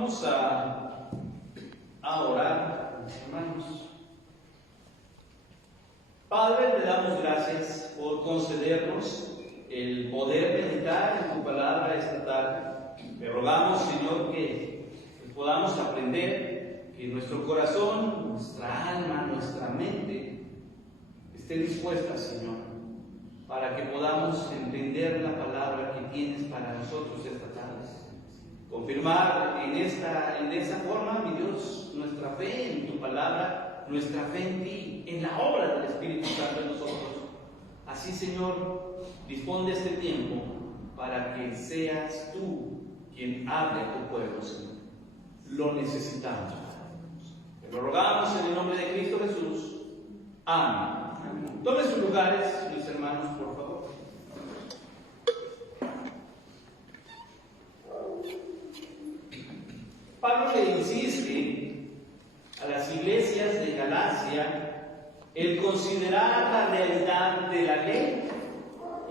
Vamos a orar, mis hermanos. Padre, te damos gracias por concedernos el poder meditar en tu palabra esta tarde. Te rogamos, Señor, que podamos aprender, que nuestro corazón, nuestra alma, nuestra mente esté dispuesta, Señor, para que podamos entender la palabra que tienes para nosotros esta tarde. Confirmar en esa forma, mi Dios, nuestra fe en tu palabra, nuestra fe en ti, en la obra del Espíritu Santo en nosotros. Así, Señor, dispón de este tiempo para que seas tú quien hable a tu pueblo, Señor. Lo necesitamos. Te lo rogamos en el nombre de Cristo Jesús. Amén. Tomen sus lugares, mis hermanos, por favor. Pablo le insiste a las iglesias de Galacia el considerar la realidad de la ley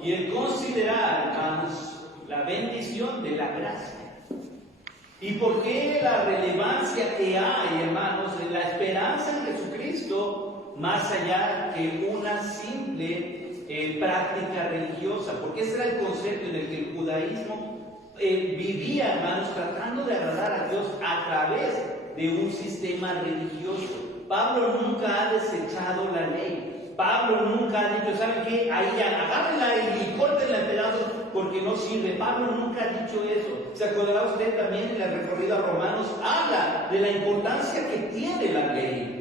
y el considerar, hermanos, la bendición de la gracia. ¿Y por qué la relevancia que hay, hermanos, de la esperanza en Jesucristo más allá que una simple práctica religiosa? Porque ese era el concepto en el que el judaísmo vivía, hermanos, tratando de agradar a Dios a través de un sistema religioso. Pablo nunca ha desechado la ley. Pablo nunca ha dicho, ¿saben qué? Ahí agárrenla y córtenla en pedazos porque no sirve. Pablo nunca ha dicho eso. ¿Se acordará usted también en el recorrido a Romanos? Habla de la importancia que tiene la ley.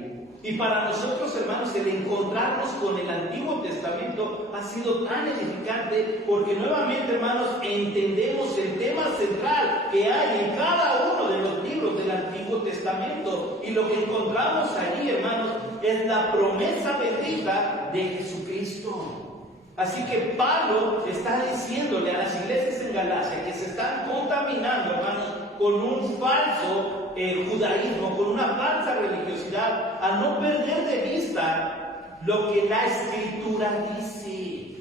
Y para nosotros, hermanos, el encontrarnos con el Antiguo Testamento ha sido tan edificante porque nuevamente, hermanos, entendemos el tema central que hay en cada uno de los libros del Antiguo Testamento. Y lo que encontramos allí, hermanos, es la promesa bendita de Jesucristo. Así que Pablo está diciéndole a las iglesias en Galacia que se están contaminando, hermanos, con un falso judaísmo, con una falsa religiosidad, a no perder de vista lo que la Escritura dice.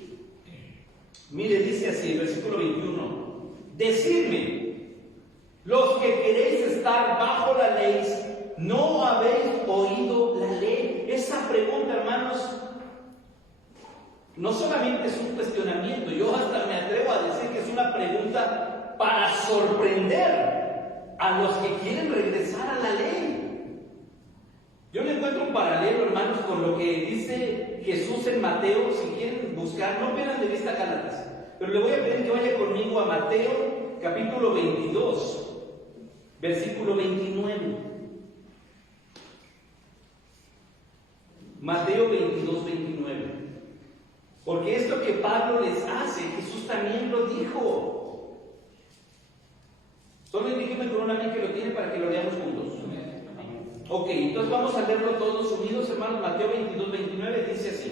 Mire, dice así, el versículo 21: decidme, los que queréis estar bajo la ley, ¿no habéis oído la ley? Esa pregunta, hermanos, no solamente es un cuestionamiento, yo hasta me atrevo a decir que es una pregunta para sorprender a los que quieren regresar a la ley. Yo le encuentro un paralelo, hermanos, con lo que dice Jesús en Mateo. Si quieren buscar, no pierdan de vista Gálatas, pero le voy a pedir que vaya conmigo a Mateo capítulo 22, versículo 29. Mateo 22, 29. Porque esto que Pablo les hace, Jesús también lo dijo. Solo indíqueme con una amén que lo tiene para que lo leamos juntos. Ok, entonces vamos a leerlo todos unidos, hermanos. Mateo 22, 29 dice así: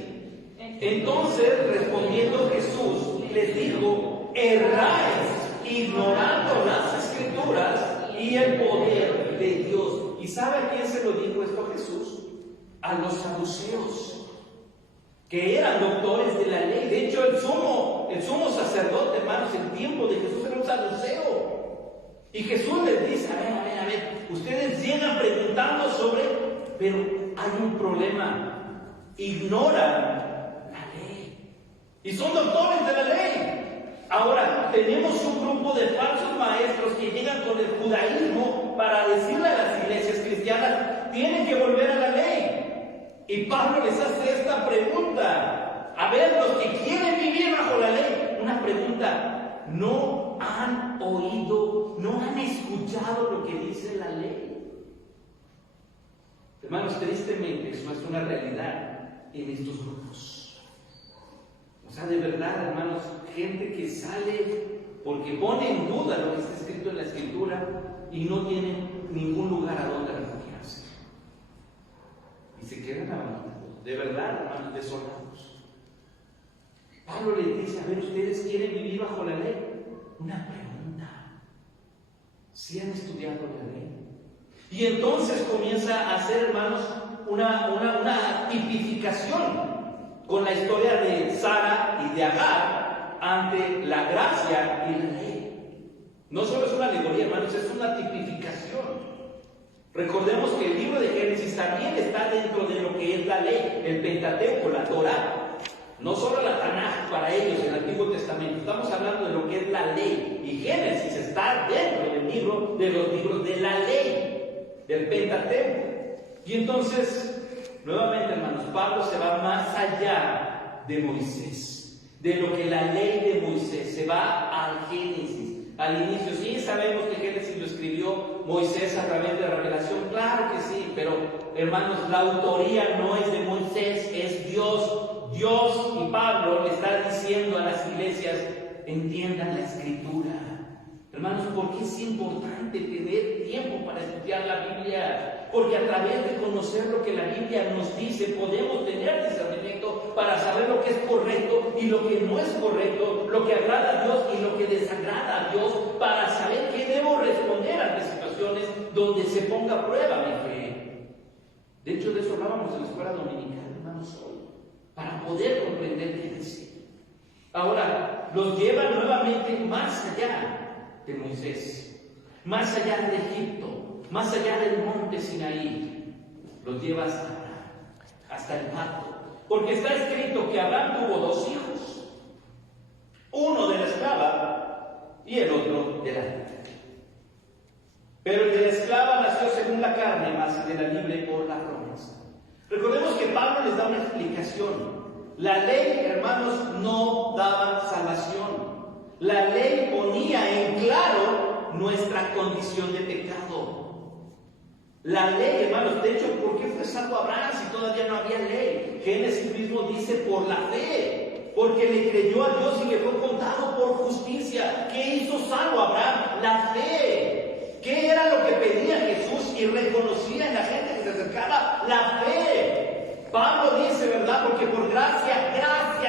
entonces, respondiendo Jesús, les dijo: erráis, ignorando las Escrituras y el poder de Dios. ¿Y sabe a quién se lo dijo esto Jesús? A los saduceos, que eran doctores de la ley. De hecho, el sumo sacerdote, hermanos, en tiempo de Jesús era un saduceo. Y Jesús les dice: a ver, ustedes llegan preguntando sobre, pero hay un problema, ignoran la ley y son doctores de la ley. Ahora, tenemos un grupo de falsos maestros que llegan con el judaísmo para decirle a las iglesias cristianas: tienen que volver a la ley. Y Pablo les hace esta pregunta: a ver, los que quieren vivir bajo la ley, una pregunta: ¿no han oído, no han escuchado lo que dice la ley? Hermanos, tristemente eso es una realidad en estos grupos. O sea, de verdad, hermanos, gente que sale porque pone en duda lo que está escrito en la Escritura y no tiene ningún lugar a donde refugiarse. Y se quedan abandonados, de verdad, hermanos, desolados. Pablo les dice: a ver, ¿ustedes quieren vivir bajo la ley? Una pregunta: ¿sí han estudiado la ley? Y entonces comienza a hacer, hermanos, una tipificación con la historia de Sara y de Agar ante la gracia y la ley. No solo es una alegoría, hermanos, es una tipificación. Recordemos que el libro de Génesis también está dentro de lo que es la ley, el Pentateuco, la Torá. No solo la Tanaj para ellos en el Antiguo Testamento, estamos hablando de lo que es la ley. Y Génesis está dentro del libro, de los libros de la ley, del Pentateuco. Y entonces, nuevamente, hermanos, Pablo se va más allá de Moisés, de lo que la ley de Moisés, se va al Génesis, al inicio. Sí, sabemos que Génesis lo escribió Moisés a través de revelación, claro que sí, pero hermanos, la autoría no es de Moisés, es Dios. Dios, y Pablo le está diciendo a las iglesias: entiendan la Escritura. Hermanos, ¿por qué es importante tener tiempo para estudiar la Biblia? Porque a través de conocer lo que la Biblia nos dice, podemos tener discernimiento para saber lo que es correcto y lo que no es correcto, lo que agrada a Dios y lo que desagrada a Dios, para saber qué debo responder ante situaciones donde se ponga a prueba mi fe. De hecho, de eso hablábamos en la escuela dominical, hermanos, hoy, para poder comprender qué dice. Ahora, los lleva nuevamente más allá de Moisés, más allá de Egipto, más allá del monte Sinaí. Los lleva hasta el pacto. Porque está escrito que Abraham tuvo dos hijos, uno de la esclava y el otro de la libre. Pero el de la esclava nació según la carne, mas el de la libre por la promesa. Recordemos que Pablo les da una explicación. La ley, hermanos, no daba salvación. La ley ponía en claro nuestra condición de pecado. La ley, hermanos, de hecho, ¿por qué fue salvo Abraham si todavía no había ley? Génesis mismo dice: por la fe, porque le creyó a Dios y le fue contado por justicia. ¿Qué hizo salvo Abraham? La fe. ¿Qué era lo que pedía Jesús y reconocía en la gente que se acercaba? La fe. Pablo dice, ¿verdad? Porque por gracia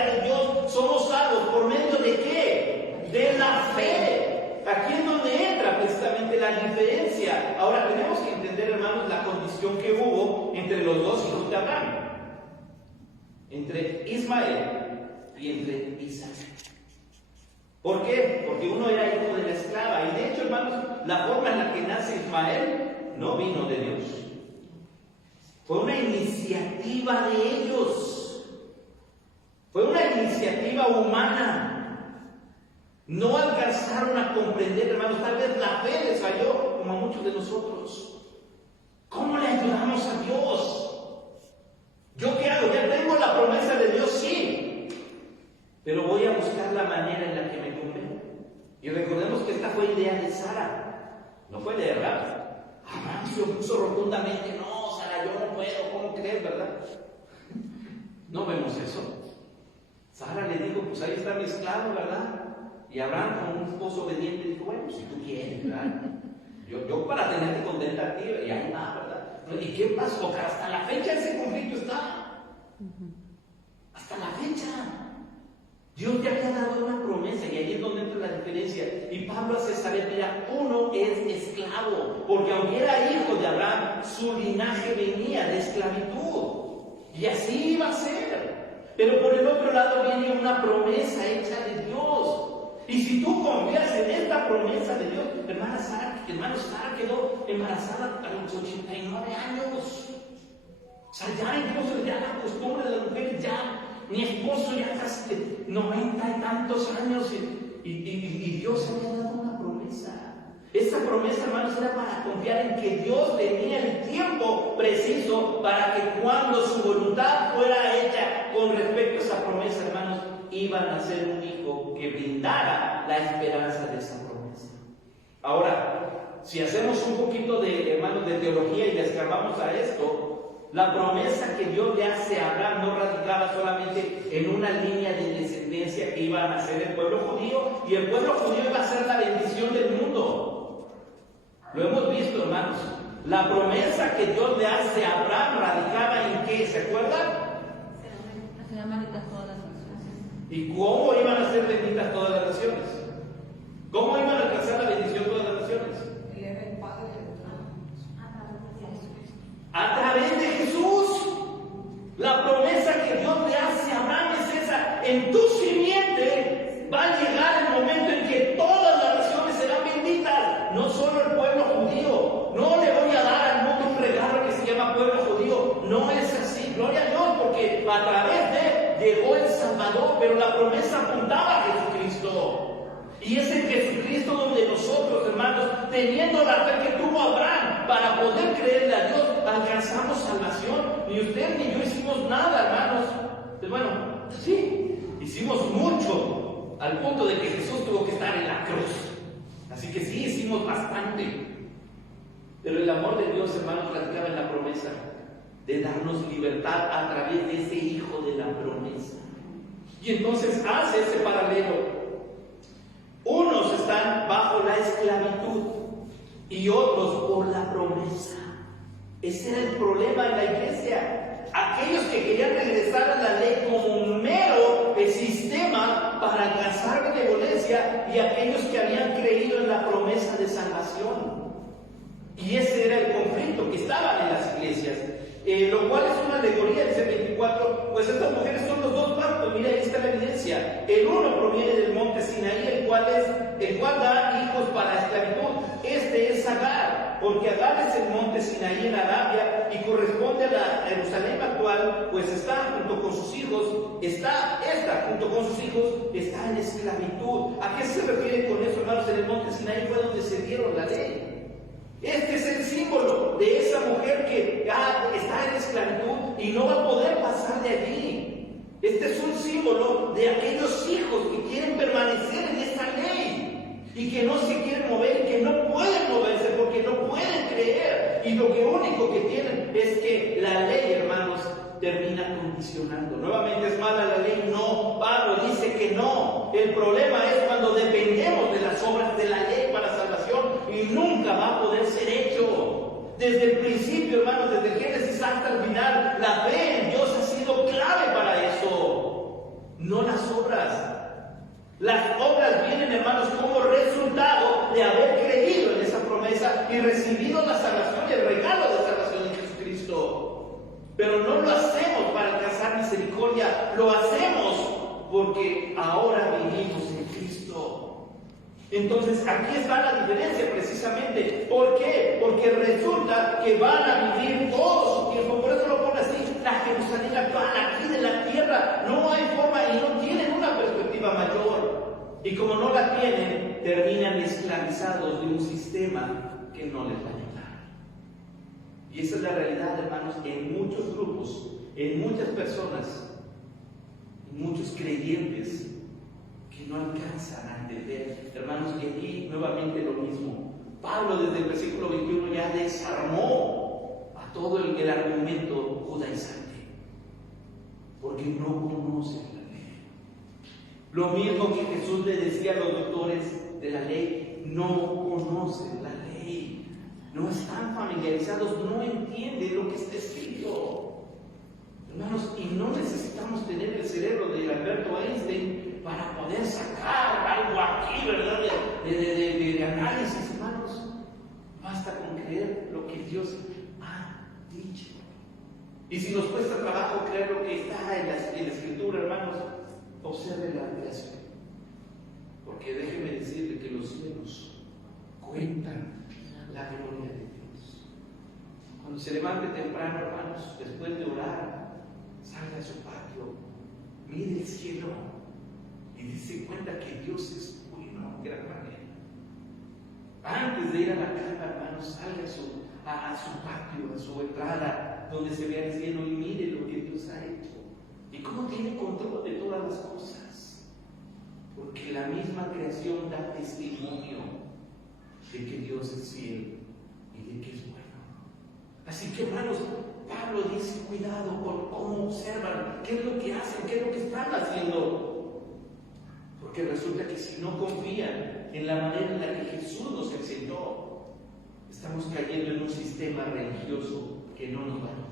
de Dios somos salvos. ¿Por medio de qué? De la fe. Aquí es donde entra precisamente la diferencia. Ahora tenemos que entender, hermanos, la condición que hubo entre los dos hijos de Abraham, entre Ismael y entre Isaac. ¿Por qué? Porque uno era hijo de la esclava. Y de hecho, hermanos, la forma en la que nace Ismael no vino de Dios. Fue una iniciativa de ellos. Fue una iniciativa humana. No alcanzaron a comprender, hermanos. Tal vez la fe les falló, como a muchos de nosotros. ¿Cómo le ayudamos a Dios? ¿Yo qué hago? Ya tengo la promesa de Dios, sí, pero voy a buscar la manera en la que me convenga. Y recordemos que esta fue idea de Sara, no fue de Abraham. Abraham se opuso rotundamente: no, Sara, yo no puedo, ¿cómo crees, verdad? No vemos eso. Sara le dijo: pues ahí está mi esclavo, ¿verdad? Y Abraham, como un esposo obediente, dijo: bueno, si tú quieres, ¿verdad? Yo para tenerte contenta a ti, y ahí va, ¿verdad? ¿Y qué pasó? Que hasta la fecha ese conflicto está. Hasta la fecha. Dios te había dado una promesa, y ahí es donde entra la diferencia. Y Pablo hace saber: mira, uno es esclavo, porque aunque era hijo de Abraham, su linaje venía de esclavitud, y así iba a ser. Pero por el otro lado viene una promesa hecha de Dios. Y si tú confías en esta promesa de Dios, hermano Sara quedó embarazada a los 89 años. O sea, ya incluso ya la costumbre de las mujeres, ya mi esposo ya casi de 90 y tantos años, y Dios había dado una promesa. Esa promesa, hermanos, era para confiar en que Dios tenía el tiempo preciso para que cuando su voluntad fuera hecha con respecto a esa promesa, hermanos, iban a ser un hijo que brindara la esperanza de esa promesa. Ahora, si hacemos un poquito de, hermanos, de teología y le escarbamos a esto, la promesa que Dios le hace a Abraham no radicaba solamente en una línea de descendencia que iba a nacer el pueblo judío, y el pueblo judío iba a ser la bendición del mundo. Lo hemos visto, hermanos. La promesa que Dios le hace a Abraham radicaba en ¿qué? ¿Se acuerdan? Serán benditas todas las naciones. ¿Y cómo iban a ser benditas todas las naciones? ¿Cómo iban a alcanzar la bendición todas las naciones? A través de Jesús. La promesa que Dios le hace a Abraham es esa: en tu simiente va a llegar el momento en que todas las naciones serán benditas, no solo el pueblo judío, no Salvador, pero la promesa apuntaba a Jesucristo. Y es en Jesucristo donde nosotros, hermanos, teniendo la fe que tuvo Abraham para poder creerle a Dios, alcanzamos salvación. Ni usted ni yo hicimos nada, hermanos. Pues bueno, sí, hicimos mucho, al punto de que Jesús tuvo que estar en la cruz. Así que sí, hicimos bastante. Pero el amor de Dios, hermanos, radicaba en la promesa de darnos libertad a través de ese Hijo de la promesa. Y entonces hace ese paralelo. Unos están bajo la esclavitud y otros por la promesa. Ese era el problema en la iglesia. Aquellos que querían regresar a la ley como un mero sistema para alcanzar benevolencia, y aquellos que habían creído en la promesa de salvación. Y ese era el conflicto que estaban en las iglesias. Lo cual es una alegoría, dice 24, pues estas mujeres son los dos partos. Mira, ahí está la evidencia. El uno proviene del monte Sinaí, el cual da hijos para esclavitud. Este es Agar, porque Agar es el monte Sinaí en Arabia y corresponde a la Jerusalén actual, pues está junto con sus hijos, está en esclavitud. ¿A qué se refiere con eso, hermanos? En el monte Sinaí fue donde se dieron la ley. Este es el símbolo de esa mujer que está en esclavitud y no va a poder pasar de allí. Este es un símbolo de aquellos hijos que quieren permanecer en esa ley y que no se quieren mover, que no pueden moverse porque no pueden creer. Y lo único que tienen es que la ley, hermanos, termina condicionando. Nuevamente, ¿es mala la ley? No, Pablo dice que no. El problema es cuando dependemos de las obras de la ley para salvación y nunca va a poder ser hecho. Desde el principio, hermanos, desde el Génesis hasta el final, la fe en Dios ha sido clave para eso, no las obras. Las obras vienen, hermanos, como resultado de haber creído en esa promesa y recibido la salvación y el regalo de salvación en Jesucristo. Pero no lo hacemos para alcanzar misericordia, lo hacemos porque ahora vivimos en Cristo. Entonces aquí está la diferencia precisamente. ¿Por qué? Porque resulta que van a vivir todo su tiempo. Por eso lo pone así, la Jerusalén actual, aquí de la tierra. No hay forma y no tienen una perspectiva mayor. Y como no la tienen, terminan esclavizados de un sistema que no les va a ayudar. Y esa es la realidad, hermanos, en muchos grupos, en muchas personas, en muchos creyentes que no alcanzan a entender. Hermanos, que aquí nuevamente lo mismo. Pablo desde el versículo 21 ya desarmó a todo el argumento judaizante, porque no conocen la ley. Lo mismo que Jesús le decía a los doctores de la ley, no conocen la ley. No están familiarizados, no entienden lo que está escrito. Hermanos, y no necesitamos tener el cerebro de Alberto Einstein para poder sacar algo aquí, ¿verdad? De análisis, hermanos. Basta con creer lo que Dios ha dicho. Y si nos cuesta trabajo creer lo que está en la Escritura, hermanos, observe la creación. Porque déjeme decirle que los cielos cuentan la gloria de Dios. Cuando se levante temprano, hermanos, después de orar, salga a su patio, mire el cielo y se cuenta que Dios es bueno en gran manera. Antes de ir a la cama, hermanos, salga a su patio, a su entrada, donde se vea el cielo y mire lo que Dios ha hecho y cómo tiene control de todas las cosas. Porque la misma creación da testimonio de que Dios es fiel y de que es bueno. Así que, hermanos, Pablo dice, cuidado con cómo observan, qué es lo que hacen, qué es lo que están haciendo. Porque resulta que si no confían en la manera en la que Jesús nos enseñó, estamos cayendo en un sistema religioso que no nos va a ayudar.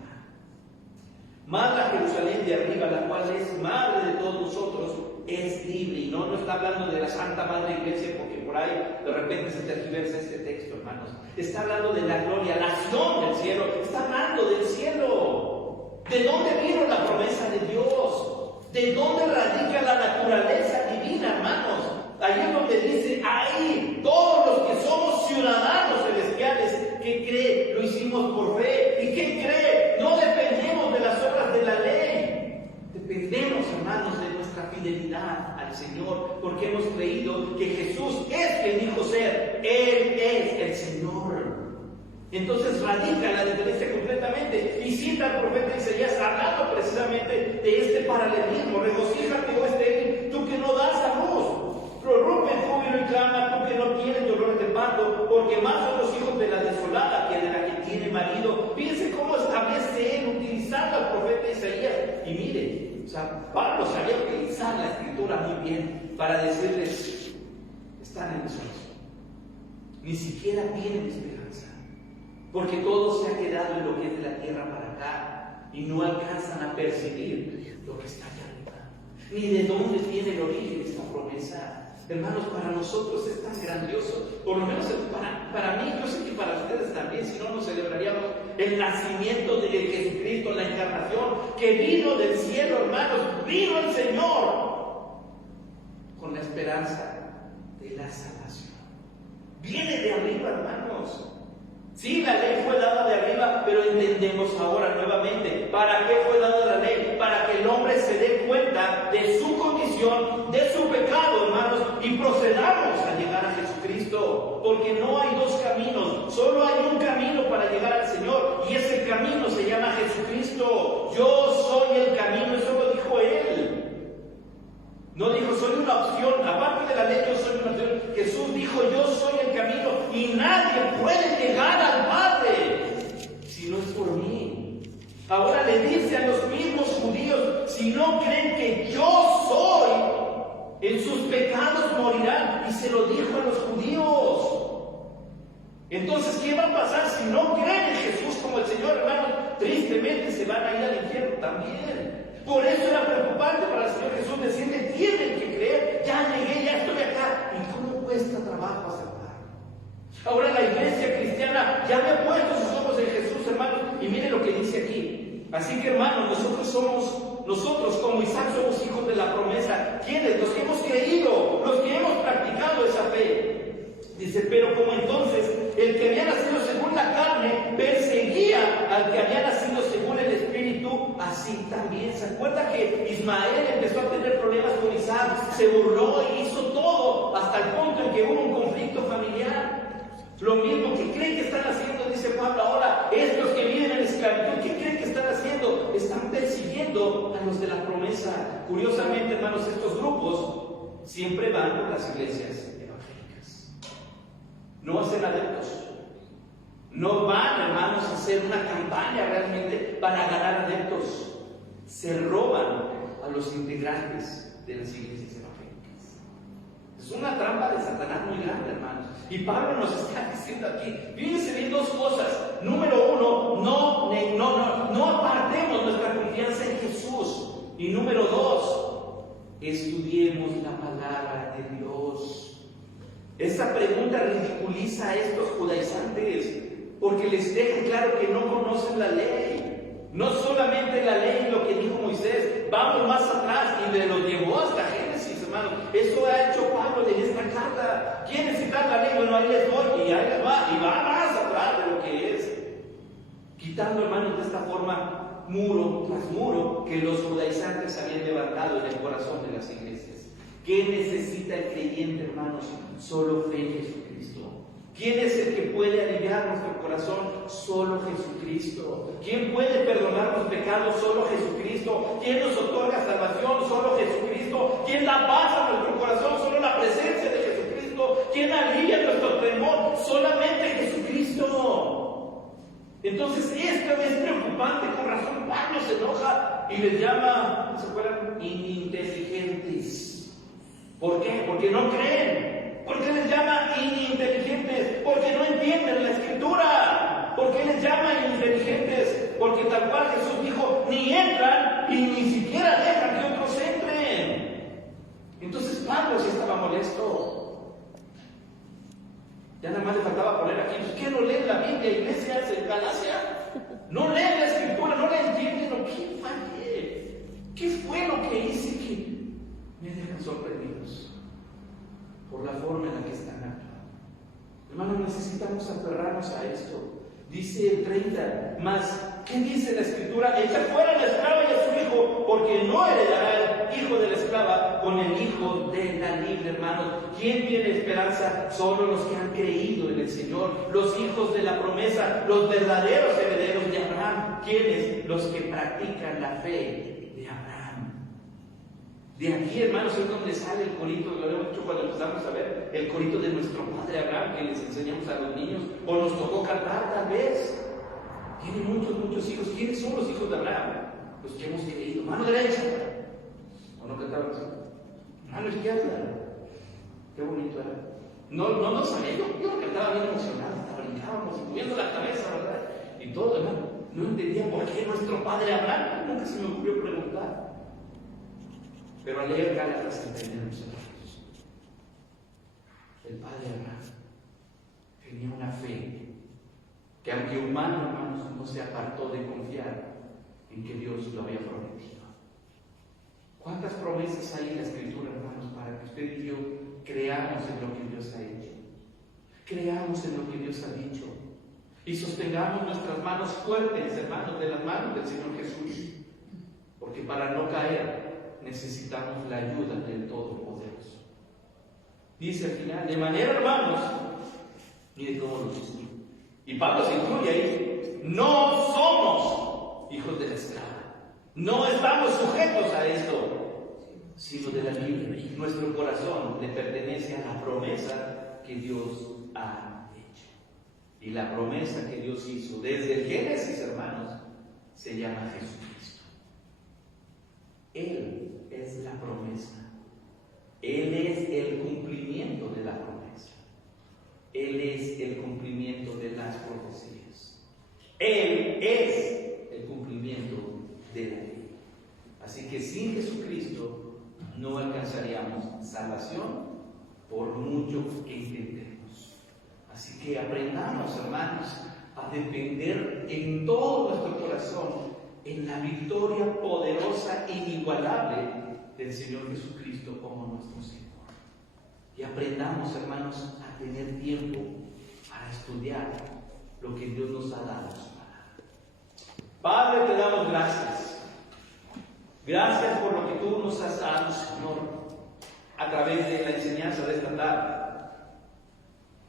Más la Jerusalén de arriba, la cual es madre de todos nosotros, es libre. Y no está hablando de la Santa Madre Iglesia, porque por ahí de repente se tergiversa este texto, hermanos. Está hablando de la gloria, la acción del cielo. Está hablando del cielo. ¿De dónde vino la promesa de Dios? ¿De dónde radica la naturaleza divina, hermanos? Ahí es donde dice, ahí todos los que somos ciudadanos celestiales, ¿qué cree? Lo hicimos por fe. ¿Y qué cree? No dependemos de las obras de la ley. Dependemos, hermanos, de nuestra fidelidad al Señor, porque hemos creído que Jesús es quien dijo ser. Él es el Señor. Entonces radica la diferencia completamente. Y cita al profeta Isaías hablando precisamente de este paralelismo. Regocíjate, oh estéril, tú que no das a luz. Prorrumpe en júbilo y clama, tú que no tienes dolores de parto, porque más son los hijos de la desolada que de la que tiene marido. Fíjense cómo establece él utilizando al profeta Isaías. Y mire, Pablo sabía utilizar la escritura muy bien para decirles: están en desolación. Ni siquiera tienen esperanza, porque todo se ha quedado en lo que es de la tierra para acá y no alcanzan a percibir lo que está allá arriba, ni de dónde tiene el origen esta promesa. Hermanos, para nosotros es tan grandioso, por lo menos para mí, yo sé que para ustedes también, si no, no celebraríamos el nacimiento de Jesucristo, la encarnación, que vino del cielo, hermanos, vino el Señor con la esperanza de la salvación. Viene de arriba, hermanos. Sí, la ley fue dada de arriba, pero entendemos ahora nuevamente, ¿para qué fue dada la ley? Para que el hombre se dé cuenta de su condición, de su pecado, hermanos, y procedamos a llegar a Jesucristo, porque no hay dos caminos, solo hay un camino para llegar al Señor, y ese camino se llama Jesucristo. Yo soy el camino, eso lo dijo Él. No dijo, soy una opción, aparte de la ley, yo soy una opción. Jesús dijo, yo soy el camino y nadie puede llegar al Padre si no es por mí. Ahora le dice a los mismos judíos, si no creen que yo soy, en sus pecados morirán. Y se lo dijo a los judíos. Entonces, ¿qué va a pasar si no creen en Jesús como el Señor, hermano? Tristemente se van a ir al infierno también. Por eso era preocupante para el Señor Jesús decirle, tienen que creer, ya llegué, ya estoy acá. ¿Y cómo cuesta trabajo aceptar? Ahora la iglesia cristiana ya me ha puesto sus ojos en Jesús, hermanos, y mire lo que dice aquí. Así que, hermanos, nosotros como Isaac somos hijos de la promesa. ¿Quiénes? Los que hemos creído, los que hemos practicado esa fe. Dice, pero como entonces el que había nacido según la carne perseguía al que había nacido según el Espíritu, así también. ¿Se acuerda que Ismael empezó a tener problemas con Isaac? Se burló y hizo todo hasta el punto en que hubo un conflicto familiar. Lo mismo que creen que están haciendo, dice Pablo ahora, estos que viven en esclavitud, ¿qué creen que están haciendo? Están persiguiendo a los de la promesa. Curiosamente, hermanos, estos grupos siempre van por las iglesias. No hacen adeptos. No van, hermanos, a hacer una campaña realmente para ganar adeptos. Se roban a los integrantes de las iglesias evangélicas. Es una trampa de Satanás muy grande, hermanos. Y Pablo nos está diciendo aquí, fíjense bien dos cosas. Número uno, no apartemos nuestra confianza en Jesús. Y número dos, estudiemos la palabra de Dios. Esta pregunta ridiculiza a estos judaizantes porque les deja claro que no conocen la ley. No solamente la ley, lo que dijo Moisés, vamos más atrás y le lo llevó hasta Génesis, hermano. Eso ha hecho Pablo en esta carta. ¿Quieren citar la ley? Bueno, ahí les doy y ahí les va. Y va más atrás de lo que es. Quitando, hermanos, de esta forma, muro tras muro, que los judaizantes habían levantado en el corazón de las iglesias. ¿Qué necesita el creyente, hermanos? Solo fe en Jesucristo. ¿Quién es el que puede aliviar nuestro corazón? Solo Jesucristo. ¿Quién puede perdonar los pecados? Solo Jesucristo. ¿Quién nos otorga salvación? Solo Jesucristo. ¿Quién da paz a nuestro corazón? Solo la presencia de Jesucristo. ¿Quién alivia nuestro temor? Solamente Jesucristo. Entonces esto es preocupante, con razón Pablo se enoja y les llama, ¿se acuerdan? Ininteligentes. ¿Por qué? Porque no creen. ¿Por qué les llama ininteligentes? Porque no entienden la Escritura. ¿Por qué les llama ininteligentes? Porque tal cual Jesús dijo, ni entran y ni siquiera dejan que otros entren. Entonces Pablo sí estaba molesto. Ya nada más le faltaba poner aquí, ¿por qué no leen la Biblia, iglesia en Galacia? No leen la Escritura, no la entienden. ¿O qué fallé? ¿Qué fue lo que hice que me dejan sorprendidos por la forma en la que están actuando? Hermanos, necesitamos aferrarnos a esto. Dice el 30, más, ¿qué dice la Escritura? Echa fuera al esclavo y a su hijo, porque no heredará hijo de la esclava con el hijo de la libre, hermanos. ¿Quién tiene esperanza? Solo los que han creído en el Señor, los hijos de la promesa, los verdaderos herederos de Abraham. ¿Quiénes? Los que practican la fe de Abraham. De aquí, hermanos, es donde sale el corito, lo hemos dicho cuando empezamos a ver, el corito de nuestro padre Abraham, que les enseñamos a los niños, o nos tocó cantar tal vez. Tiene muchos hijos. ¿Quiénes son los hijos de Abraham? Los que hemos creído. Mano derecha. ¿O no cantaban así? Mano izquierda. Qué bonito era. No sabía. Yo cantaba bien emocionado. Hasta brincábamos y moviendo la cabeza, ¿verdad? Y todo, hermano. No entendía por qué nuestro padre Abraham. Nunca se me ocurrió preguntar. Pero al leer Gálatas entendemos, hermanos. El padre Abraham tenía una fe que, aunque humano, hermanos, no se apartó de confiar en que Dios lo había prometido. ¿Cuántas promesas hay en la Escritura, hermanos, para que usted y yo creamos en lo que Dios ha hecho? Creamos en lo que Dios ha dicho y sostengamos nuestras manos fuertes, hermanos, de las manos del Señor Jesús, porque para no caer necesitamos la ayuda del Todopoderoso. Dice al final, de manera, hermanos, mire cómo lo dice, y Pablo se incluye ahí, no somos hijos de la esclava, no estamos sujetos a esto, sino de la libre. Nuestro corazón le pertenece a la promesa que Dios ha hecho. Y la promesa que Dios hizo desde el Génesis, hermanos, se llama Jesucristo. Él es la promesa. Él es el cumplimiento de la promesa. Él es el cumplimiento de las profecías. Él es el cumplimiento de la ley. Así que sin Jesucristo no alcanzaríamos salvación por mucho que intentemos. Así que aprendamos, hermanos, a depender en todo nuestro corazón en la victoria poderosa e inigualable del Señor Jesucristo como nuestro Señor. Y aprendamos, hermanos, a tener tiempo para estudiar lo que Dios nos ha dado en su palabra. Padre, te damos gracias. Gracias por lo que tú nos has dado, Señor, a través de la enseñanza de esta tarde.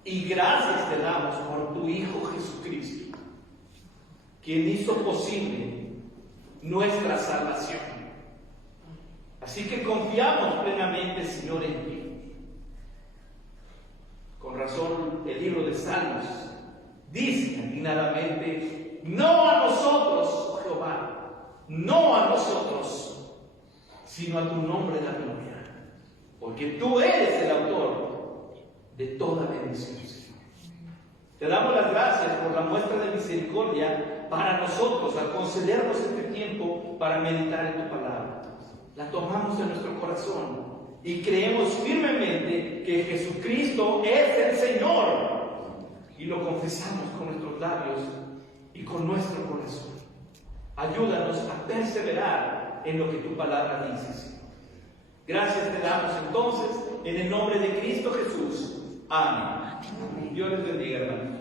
Y gracias te damos por tu Hijo Jesucristo, quien hizo posible nuestra salvación. Así que confiamos plenamente, Señor, en ti. Con razón, el libro de Salmos dice atinadamente, no a nosotros, oh Jehová, no a nosotros, sino a tu nombre da gloria, porque tú eres el autor de toda bendición, Señor. Te damos las gracias por la muestra de misericordia para nosotros al concedernos este tiempo para meditar en tu palabra. La tomamos en nuestro corazón y creemos firmemente que Jesucristo es el Señor y lo confesamos con nuestros labios y con nuestro corazón. Ayúdanos a perseverar en lo que tu palabra dice, Señor. Gracias te damos entonces en el nombre de Cristo Jesús. Amén. Dios les bendiga, hermanos.